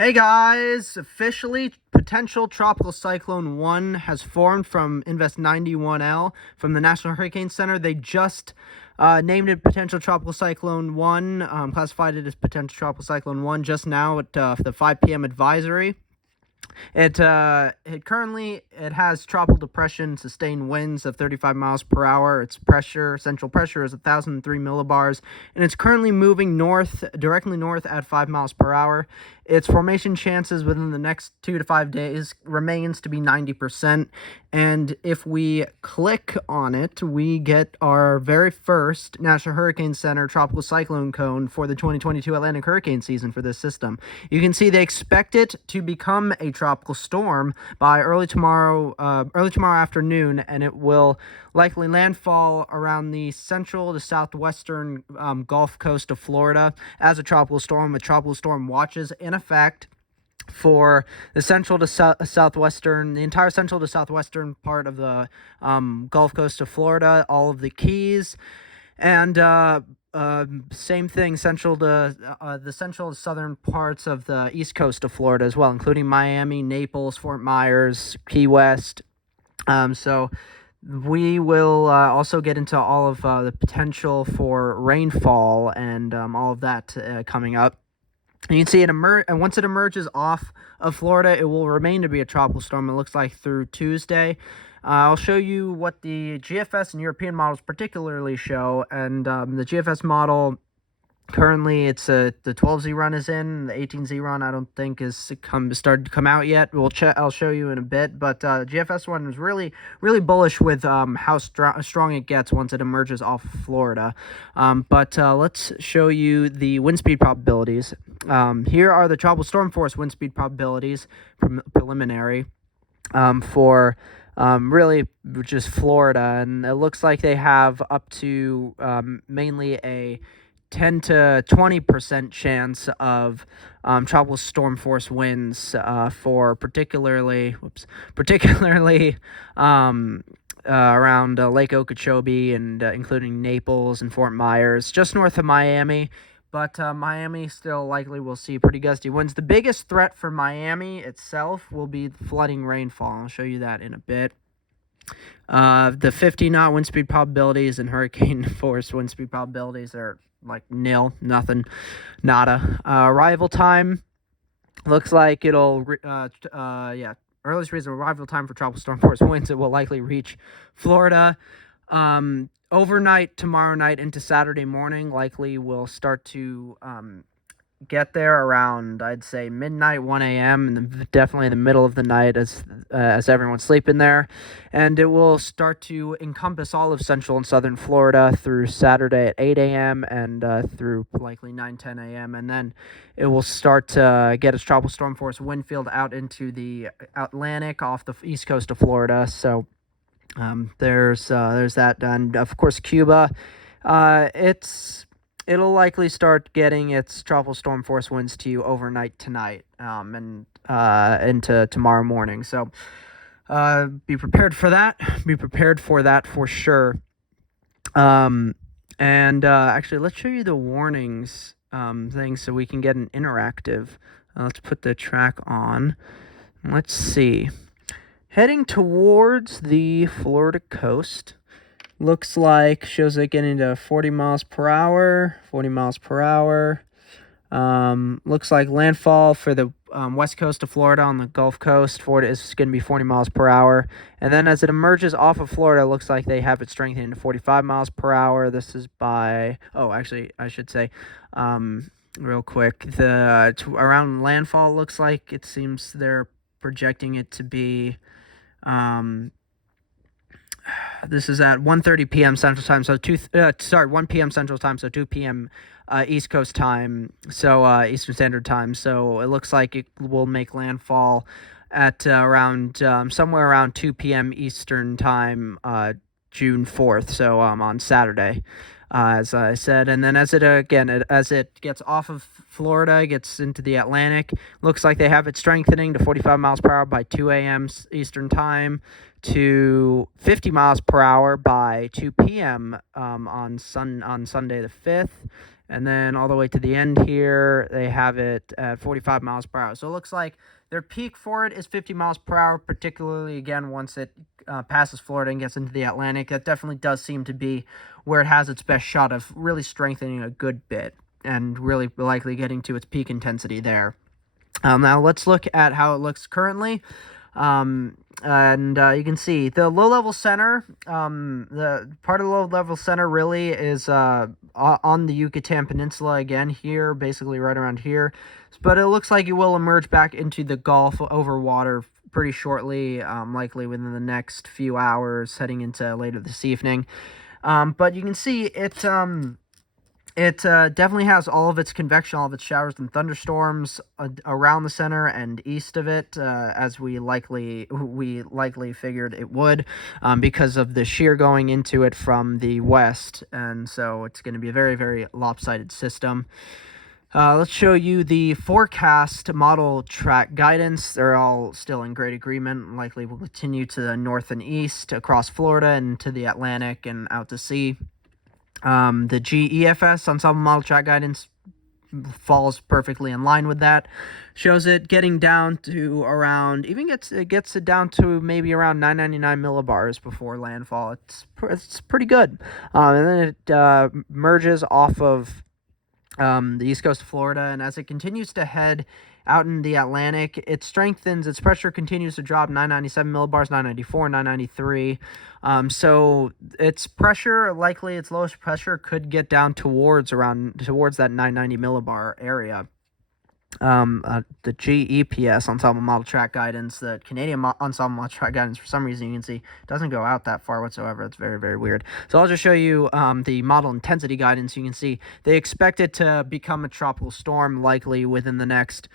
Hey guys, officially Potential Tropical Cyclone 1 has formed from Invest 91L from the National Hurricane Center. They just named it Potential Tropical Cyclone 1, classified it as Potential Tropical Cyclone 1 just now at the 5 p.m. advisory. It currently has tropical depression, sustained winds of 35 miles per hour. Its central pressure is 1,003 millibars, and it's currently moving directly north at 5 miles per hour. Its formation chances within the next 2 to 5 days remains to be 90%. And if we click on it, we get our very first National Hurricane Center tropical cyclone cone for the 2022 Atlantic hurricane season for this system. You can see they expect it to become a tropical storm by early tomorrow afternoon, and it will likely landfall around the central to southwestern Gulf Coast of Florida as a tropical storm, with tropical storm watches in effect for the the entire central to southwestern part of the Gulf Coast of Florida, all of the Keys, and same thing, the central to southern parts of the east coast of Florida as well, including Miami, Naples, Fort Myers, Key West. So we will also get into all of the potential for rainfall and all of that coming up. And you can see and once it emerges off of Florida, it will remain to be a tropical storm, it looks like, through Tuesday. I'll show you what the GFS and European models particularly show. And the GFS model, currently, it's the 12Z run is in. The 18Z run, I don't think, is started to come out yet. I'll show you in a bit. But GFS one is really bullish with how strong it gets once it emerges off of Florida. But let's show you the wind speed probabilities. Here are the tropical storm force wind speed probabilities, preliminary, for really just Florida. And it looks like they have up to mainly a 10 to 20% chance of tropical storm force winds for particularly around Lake Okeechobee and including Naples and Fort Myers, just north of Miami. But Miami still likely will see pretty gusty winds. The biggest threat for Miami itself will be flooding rainfall. I'll show you that in a bit. The 50-knot wind speed probabilities and hurricane force wind speed probabilities are like nil, nothing, nada. Arrival time looks like it'll, earliest reasonable arrival time for tropical storm force winds, it will likely reach Florida overnight tomorrow night into Saturday morning. Likely will start to get there around, I'd say, midnight, 1 a.m., and definitely the middle of the night as everyone's sleeping there. And it will start to encompass all of central and southern Florida through Saturday at 8 a.m. and through likely 9, 10 a.m. And then it will start to get its tropical storm force wind field out into the Atlantic off the east coast of Florida. So there's that. And, of course, Cuba, it'll likely start getting its tropical storm force winds to you overnight tonight and into tomorrow morning. So be prepared for that. Be prepared for that for sure. And actually, let's show you the warnings thing so we can get an interactive. Let's put the track on. Let's see. Heading towards the Florida coast. Looks like, shows it getting to 40 miles per hour. Looks like landfall for the west coast of Florida on the Gulf Coast. Florida is going to be 40 miles per hour. And then as it emerges off of Florida, it looks like they have it strengthening to 45 miles per hour. This is by, actually, I should say, real quick, around landfall, looks like it seems they're projecting it to be, this is at 1:30 p.m. Central Time, so 1 p.m. Central Time, so 2 p.m. East Coast Time, so Eastern Standard Time. So it looks like it will make landfall at around somewhere around 2 p.m. Eastern Time, June 4th, so on Saturday, as I said. And then as it gets off of Florida, gets into the Atlantic, looks like they have it strengthening to 45 miles per hour by 2 a.m. Eastern Time, to 50 miles per hour by 2 p.m. On Sunday the 5th. and then all the way to the end here, they have it at 45 miles per hour. So it looks like their peak for it is 50 miles per hour, particularly, again, once it passes Florida and gets into the Atlantic. That definitely does seem to be where it has its best shot of really strengthening a good bit and really likely getting to its peak intensity there. Now let's look at how it looks currently. And you can see the low-level center, the part of the low-level center really is on the Yucatan Peninsula again here, basically right around here. But it looks like it will emerge back into the Gulf over water pretty shortly, likely within the next few hours, heading into later this evening. But you can see it... It definitely has all of its convection, all of its showers and thunderstorms around the center and east of it, as we likely figured it would, because of the shear going into it from the west, and so it's going to be a very, very lopsided system. Let's show you the forecast model track guidance. They're all still in great agreement. Likely will continue to the north and east across Florida and to the Atlantic and out to sea. The GEFS ensemble model track guidance falls perfectly in line with that. Shows it getting down to around, it gets it down to maybe around 999 millibars before landfall. It's pretty good. And then it merges off of the east coast of Florida, and as it continues to head out in the Atlantic, it strengthens. Its pressure continues to drop, 997 millibars, 994, 993. So its pressure, likely its lowest pressure, could get down towards that 990 millibar area. The GEPS ensemble model track guidance, the Canadian ensemble model track guidance, for some reason you can see doesn't go out that far whatsoever. It's very, very weird. So I'll just show you the model intensity guidance. You can see they expect it to become a tropical storm likely within the next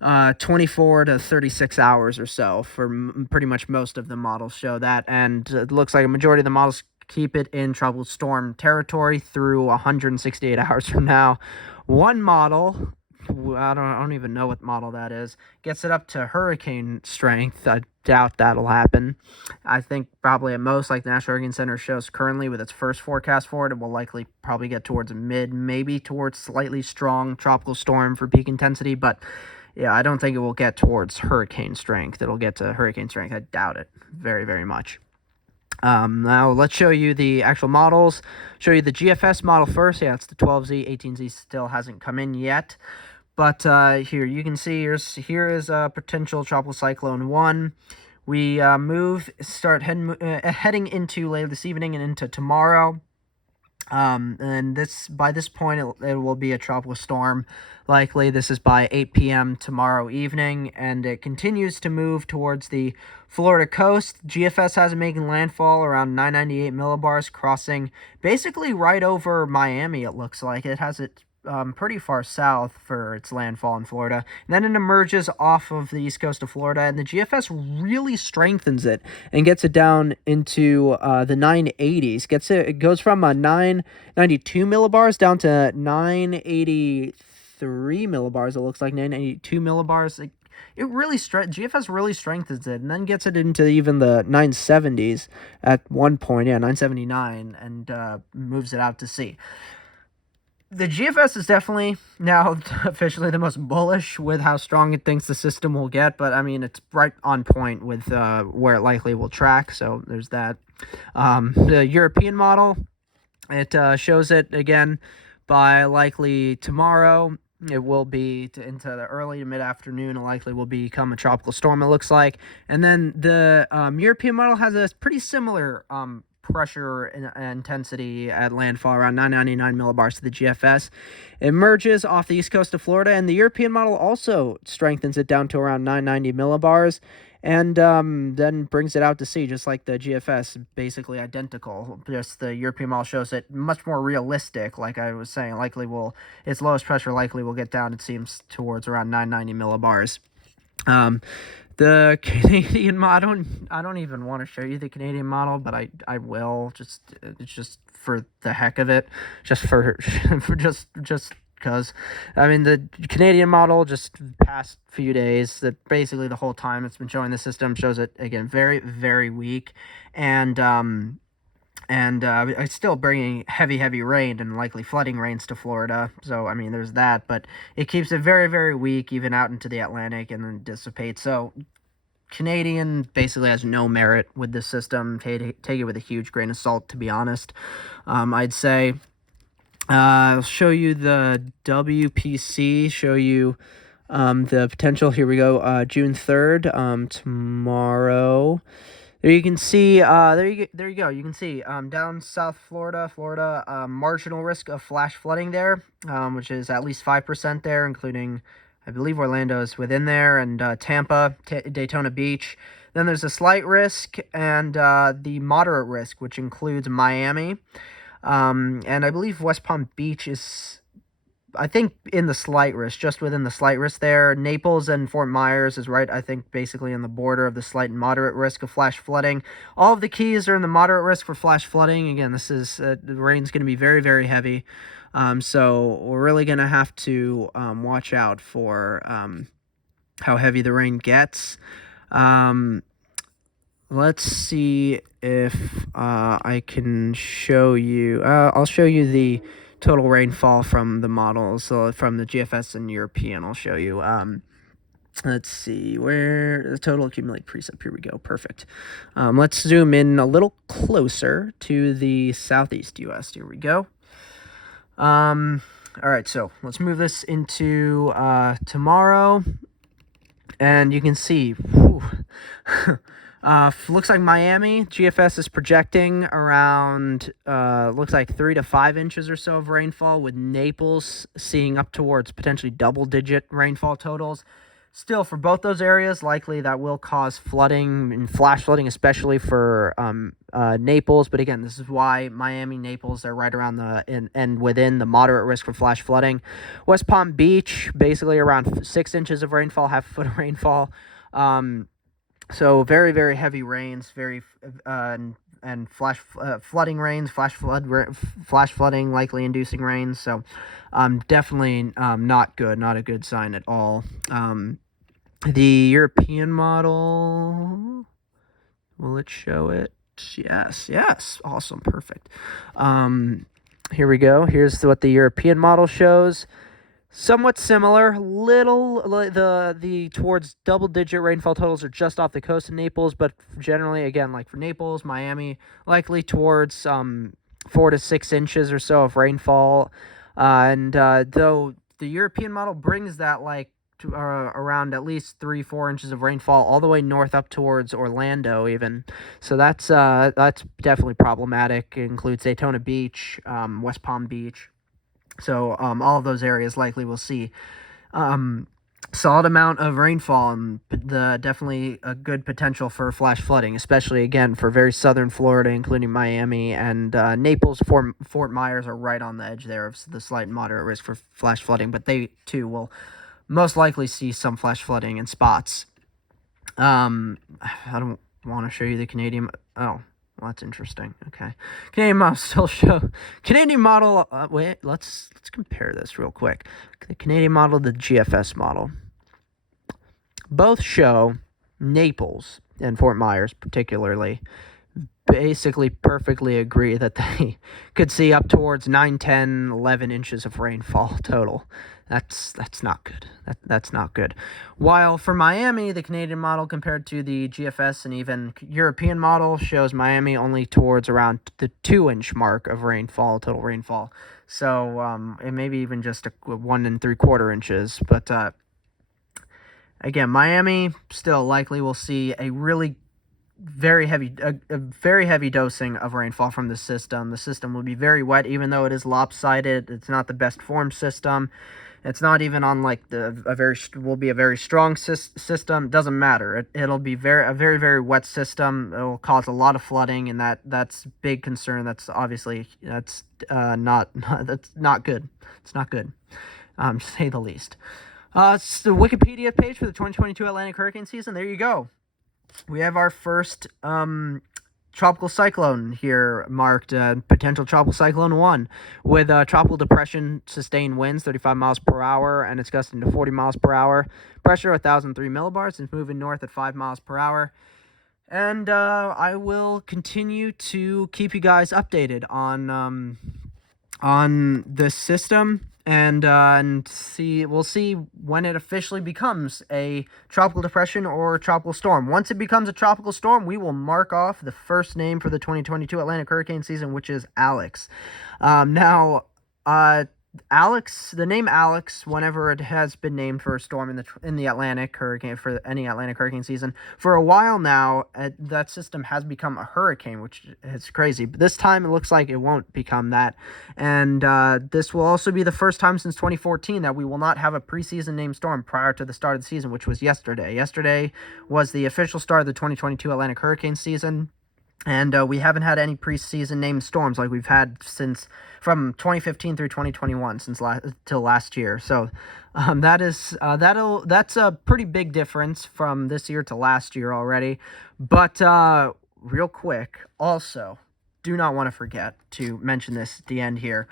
24 to 36 hours or so. For pretty much most of the models show that, and it looks like a majority of the models keep it in tropical storm territory through 168 hours from now. One model, I don't even know what model that is, gets it up to hurricane strength. I doubt that'll happen. I think probably at most, like the National Hurricane Center shows currently with its first forecast for it, it will likely probably get towards a maybe towards slightly strong tropical storm for peak intensity, but yeah, I don't think it will get towards hurricane strength. It'll get to hurricane strength. I doubt it very, very much. Now let's show you the actual models. Show you the GFS model first. Yeah, it's the 12Z. 18Z still hasn't come in yet. But here you can see here is Potential Tropical Cyclone 1. We start heading into later this evening and into tomorrow. And by this point it will be a tropical storm. Likely this is by 8 p.m. tomorrow evening, and it continues to move towards the Florida coast. GFS has it making landfall around 998 millibars, crossing basically right over Miami. It looks like it has it pretty far south for its landfall in Florida. And then it emerges off of the east coast of Florida, and the GFS really strengthens it and gets it down into the 980s. It goes from 992 millibars down to 983 millibars. It looks like 982 millibars. It really GFS really strengthens it, and then gets it into even the 970s at one point. Yeah, 979, and moves it out to sea. The GFS is definitely now officially the most bullish with how strong it thinks the system will get, but I mean, it's right on point with where it likely will track, so there's that. The European model, it shows it again by likely tomorrow. It will be into the early to mid-afternoon. It likely will become a tropical storm, it looks like. And then the European model has a pretty similar pressure and intensity at landfall, around 999 millibars to the GFS. It emerges off the east coast of Florida, and the European model also strengthens it down to around 990 millibars, and then brings it out to sea, just like the GFS, basically identical. Just the European model shows it much more realistic, like I was saying. Its lowest pressure likely will get down, it seems, towards around 990 millibars. The Canadian model, I don't even want to show you the Canadian model, but I will. It's just for the heck of it, just because. I mean, the Canadian model, just past few days, that basically the whole time it's been showing the system, shows it again very, very weak, and and it's still bringing heavy rain and likely flooding rains to Florida. So I mean, there's that, but it keeps it very weak even out into the Atlantic and then dissipates. So Canadian basically has no merit with this system. Take it with a huge grain of salt, to be honest. I'd say. I'll show you the WPC. Show you the potential. Here we go. June 3rd. Tomorrow. There you can see, there you go. You can see, down South Florida, marginal risk of flash flooding there, which is at least 5% there, including, I believe Orlando is within there, and Tampa, Daytona Beach. Then there's a slight risk and the moderate risk, which includes Miami, and I believe West Palm Beach is, I think, in the slight risk, just within the slight risk there. Naples and Fort Myers is right, I think, basically in the border of the slight and moderate risk of flash flooding. All of the keys are in the moderate risk for flash flooding. Again, this is, the rain's going to be very heavy. So we're really going to have to watch out for how heavy the rain gets. Let's see if I can show you. I'll show you the total rainfall from the models, so from the GFS and European. I'll show you. Let's see where the total accumulated precip. Here we go. Perfect. Let's zoom in a little closer to the southeast U.S. Here we go. All right, so let's move this into tomorrow, and you can see. Looks like Miami GFS is projecting around looks like 3 to 5 inches or so of rainfall, with Naples seeing up towards potentially double-digit rainfall totals. Still, for both those areas, likely that will cause flooding and flash flooding, especially for Naples. But again, this is why Miami, Naples are right around and within the moderate risk for flash flooding. West Palm Beach, basically around 6 inches of rainfall, half a foot of rainfall. So very heavy rains, and flash flooding rains, flash flooding, likely inducing rains. So definitely not good, not a good sign at all. The European model, will it show it? Yes, awesome, perfect. Here we go. Here's what the European model shows. Somewhat similar, the towards double-digit rainfall totals are just off the coast of Naples, but generally, again, like for Naples, Miami, likely towards 4 to 6 inches or so of rainfall, and though the European model brings that to around at least 3-4 inches of rainfall all the way north up towards Orlando even, so that's definitely problematic. It includes Daytona Beach, West Palm Beach. So all of those areas likely will see solid amount of rainfall, and definitely a good potential for flash flooding, especially, again, for very southern Florida, including Miami and Naples. Fort Myers are right on the edge there of the slight and moderate risk for flash flooding, but they, too, will most likely see some flash flooding in spots. I don't want to show you the Canadian... Oh. Well, that's interesting. Okay, Canadian model still show Canadian model. Wait, let's compare this real quick. The Canadian model, the GFS model, both show Naples and Fort Myers, particularly, basically perfectly agree that they could see up towards 9, 10, 11 inches of rainfall total. That's not good. That's not good. While for Miami, the Canadian model compared to the GFS and even European model shows Miami only towards around the 2-inch mark of rainfall, total rainfall. So it may be even just 1 3/4 inches. But again, Miami still likely will see a really very heavy dosing of rainfall from the system. The system will be very wet, even though it is lopsided. It's not the best formed system. It's not even on will be a very strong system. Doesn't matter. It'll be a very wet system. It will cause a lot of flooding, and that's big concern. That's obviously that's not good. It's not good, to say the least. It's the Wikipedia page for the 2022 Atlantic hurricane season. There you go. We have our first tropical cyclone here marked, Potential Tropical Cyclone 1, with tropical depression sustained winds 35 miles per hour, and it's gusting to 40 miles per hour. Pressure 1,003 millibars. It's moving north at 5 miles per hour. And I will continue to keep you guys updated on this system, and we'll see when it officially becomes a tropical depression or tropical storm. Once it becomes a tropical storm, we will mark off the first name for the 2022 Atlantic hurricane season, which is Alex. Alex, the name Alex, whenever it has been named for a storm in the Atlantic hurricane, for any Atlantic hurricane season, for a while now, that system has become a hurricane, which is crazy. But this time, it looks like it won't become that, and this will also be the first time since 2014 that we will not have a preseason named storm prior to the start of the season, which was yesterday. Yesterday was the official start of the 2022 Atlantic hurricane season. And we haven't had any preseason named storms like we've had since from 2015 through 2021 till last year. So that's a pretty big difference from this year to last year already. But real quick, also, do not want to forget to mention this at the end here.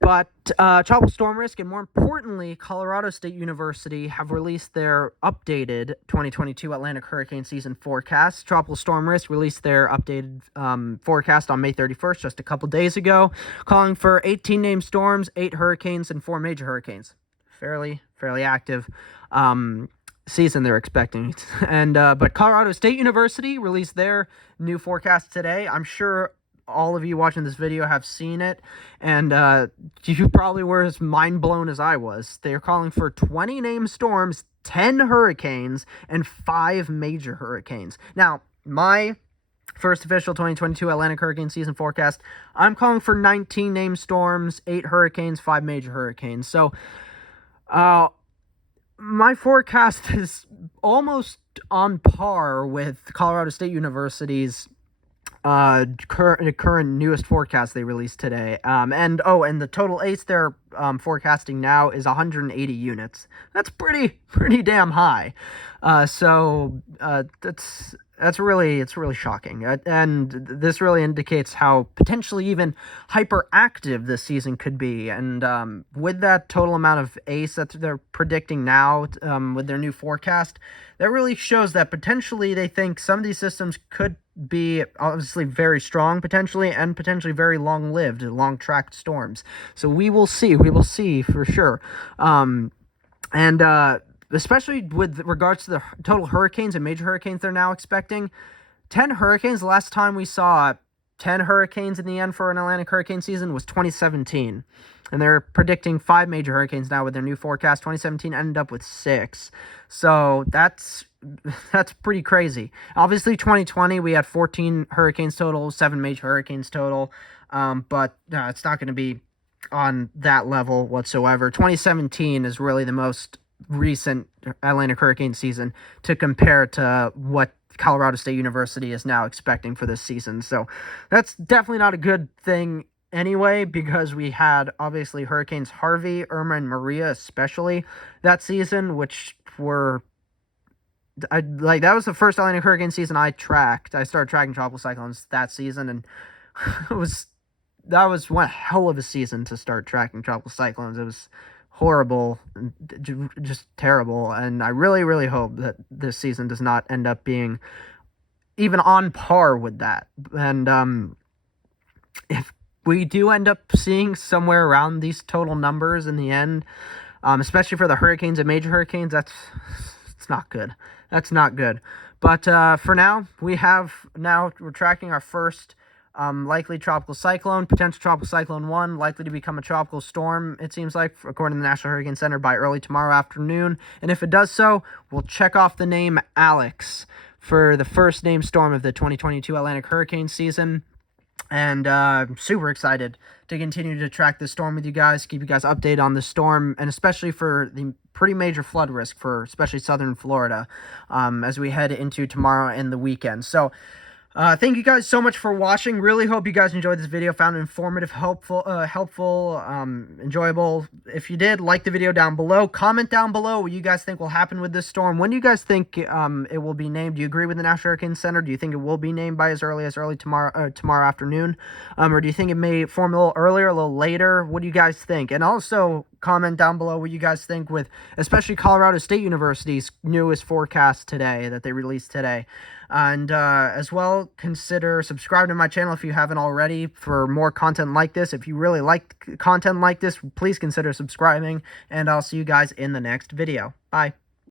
But tropical storm risk, and more importantly, Colorado State University have released their updated 2022 Atlantic hurricane season forecast. Tropical storm risk released their updated forecast on May 31st, just a couple days ago, calling for 18 named storms, 8 hurricanes, and 4 major hurricanes. Fairly active season they're expecting. And but Colorado State University released their new forecast today. I'm sure all of you watching this video have seen it, and you probably were as mind blown as I was. They're calling for 20 named storms, 10 hurricanes, and 5 major hurricanes. Now, my first official 2022 Atlantic hurricane season forecast, I'm calling for 19 named storms, 8 hurricanes, 5 major hurricanes. So, my forecast is almost on par with Colorado State University's current newest forecast they released today. And the total ACE they're forecasting now is 180 units. That's pretty damn high. So it's really shocking. And this really indicates how potentially even hyperactive this season could be. And with that total amount of ACE that they're predicting now, with their new forecast, that really shows that potentially they think some of these systems could be obviously very strong potentially, and potentially very long-lived, long-tracked storms. So we will see for sure. Especially with regards to the total hurricanes and major hurricanes they're now expecting. 10 hurricanes, the last time we saw 10 hurricanes in the end for an Atlantic hurricane season was 2017. And they're predicting 5 major hurricanes now with their new forecast. 2017 ended up with 6. So that's pretty crazy. Obviously, 2020, we had 14 hurricanes total, 7 major hurricanes total. But it's not going to be on that level whatsoever. 2017 is really the most recent Atlantic hurricane season to compare to what Colorado State University is now expecting for this season. So that's definitely not a good thing anyway, because we had obviously hurricanes Harvey, Irma, and Maria especially that season, which were that was the first Atlantic hurricane season I tracked. I started tracking tropical cyclones that season, and that was one hell of a season to start tracking tropical cyclones. It was horrible, just terrible, and I really hope that this season does not end up being even on par with that. And if we do end up seeing somewhere around these total numbers in the end, especially for the hurricanes and major hurricanes, it's not good. That's not good. But for now, we're tracking our first likely tropical cyclone, potential tropical cyclone 1, likely to become a tropical storm, it seems like, according to the National Hurricane Center, by early tomorrow afternoon. And if it does so, we'll check off the name Alex for the first named storm of the 2022 Atlantic hurricane season. And I'm super excited to continue to track this storm with you guys, keep you guys updated on the storm, and especially for the pretty major flood risk for especially southern Florida as we head into tomorrow and the weekend. So thank you guys so much for watching. Really hope you guys enjoyed this video, found it informative, helpful, enjoyable. If you did, like the video down below. Comment down below what you guys think will happen with this storm. When do you guys think it will be named? Do you agree with the National Hurricane Center? Do you think it will be named by as early tomorrow afternoon? Or do you think it may form a little earlier, a little later? What do you guys think? And also, comment down below what you guys think with especially Colorado State University's newest forecast today that they released today. And as well, consider subscribing to my channel if you haven't already for more content like this. If you really like content like this, please consider subscribing, and I'll see you guys in the next video. Bye.